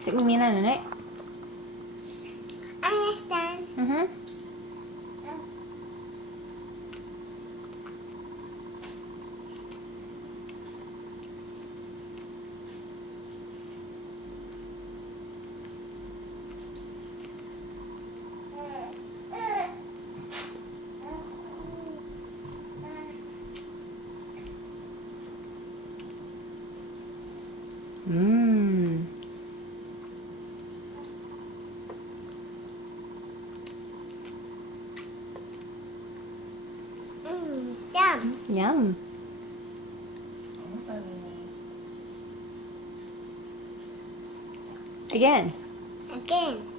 Sit with me, Nenek. Understand? Mhm. Mmm. Yum. Yum. Almost done, Mimi. Again. Again.